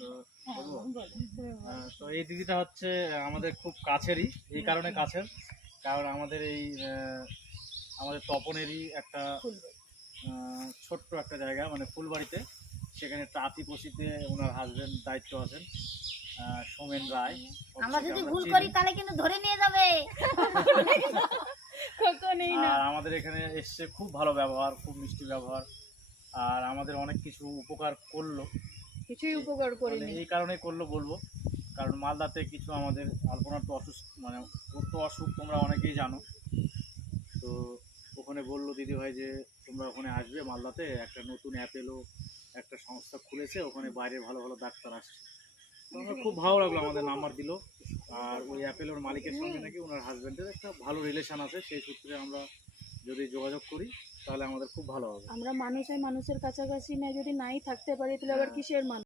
তো বলবো? তো এই দিদিটা হচ্ছে আমাদের খুব কাছেরই, এই কারণে কাছের, কারণ আমাদের এই আমাদের তপনেরই একটা ছোট্ট একটা জায়গা, মানে ফুলবাড়িতে, সেখানে ট্রাফি কষিতে ওনার হাজবেন্ড দায়িত্ব আছেন, সোমেন রায়। আমরা যদি ভুল করি তাহলে কিন্তু ধরে নিয়ে যাবে। আর আমাদের এখানে এসছে, খুব ভালো ব্যবহার, খুব মিষ্টি ব্যবহার, আর আমাদের অনেক কিছু উপকার করলো। কিছুই উপকার করিনি, এই কারণে করলো বলবো, কারণ মালদাতে কিছু আমাদের আলপনার তো অসুস্থ, মানে ওর তো অসুখ তোমরা অনেকেই জানো। তো ওখানে বললো দিদি ভাই যে তোমরা ওখানে আসবে, মালদাতে একটা নতুন অ্যাপেলো একটা সংস্থা খুলেছে, ওখানে বাইরে ভালো ভালো ডাক্তার আসছে। তো আমার খুব ভালো লাগলো, আমাদের নাম্বার দিল। আর ওই অ্যাপেলোর মালিকের সঙ্গে নাকি ওনার হাজব্যান্ডের একটা ভালো রিলেশন আছে, সেই সূত্রে আমরা যদি যোগাযোগ করি তাহলে আমাদের খুব ভালো হবে। আমরা মানুষের কাছাকাছি না যদি নাই থাকতে পারি তাহলে আবার কিসের মানুষ।